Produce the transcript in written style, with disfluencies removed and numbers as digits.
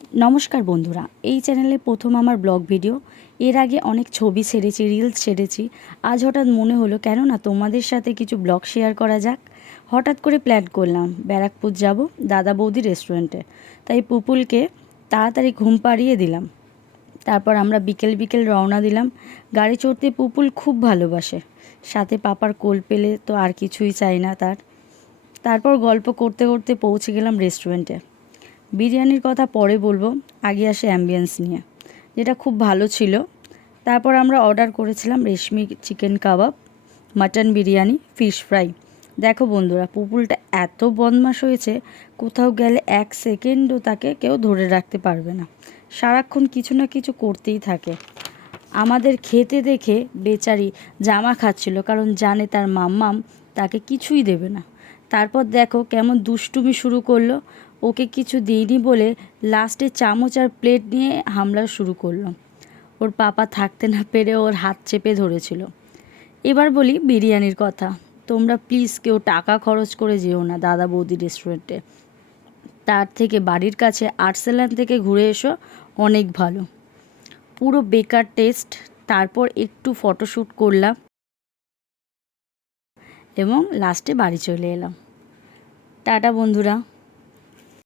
নমস্কার বন্ধুরা, এই চ্যানেলে প্রথম আমার ব্লগ ভিডিও। এর আগে অনেক ছবি ছেড়েছি, রিলস ছেড়েছি। আজ হঠাৎ মনে হলো কেন না তোমাদের সাথে কিছু ব্লগ শেয়ার করা যাক। হঠাৎ করে প্ল্যান করলাম ব্যারাকপুর যাব দাদা বৌদি রেস্টুরেন্টে। তাই পুপুলকে তাড়াতাড়ি ঘুম পাড়িয়ে দিলাম। তারপর আমরা বিকেল বিকেল রওনা দিলাম। গাড়ি চড়তে পুপুল খুব ভালোবাসে, সাথে পাপার কোল পেলে তো আর কিছুই চাই না তার। তারপর গল্প করতে করতে পৌঁছে গেলাম রেস্টুরেন্টে। বিরিয়ানির কথা পরে বলবো, আগে আসে অ্যাম্বিয়েন্স নিয়ে, যেটা খুব ভালো ছিল। তারপর আমরা অর্ডার করেছিলাম রেশমি চিকেন কাবাব, মাটন বিরিয়ানি, ফিশ ফ্রাই। দেখো বন্ধুরা, পুপুলটা এত বদমাশ হয়েছে, কোথাও গেলে এক সেকেন্ডও তাকে কেউ ধরে রাখতে পারবে না। সারাক্ষণ কিছু না কিছু করতেই থাকে। আমাদের খেতে দেখে বেচারি জামা খাচ্ছিল, কারণ জানে তার মাম্মাম তাকে কিছুই দেবে না। তারপর দেখো কেমন দুষ্টুমি শুরু করলো। ওকে কিছু দিইনি বলে লাস্টে চামচ আর প্লেট নিয়ে হামলা শুরু করলো। ওর পাপা থাকতে না পেরে ওর হাত চেপে ধরেছিল। এবার বলি বিরিয়ানির কথা। তোমরা প্লিজ কেউ টাকা খরচ করে যেও না দাদা বৌদি রেস্টুরেন্টে। তার থেকে বাড়ির কাছে আর্সেলান থেকে ঘুরে এসো, অনেক ভালো। পুরো বেকার টেস্ট। তারপর একটু ফটোশ্যুট করলাম এবং লাস্টে বাড়ি চলে এলাম। টাটা বন্ধুরা।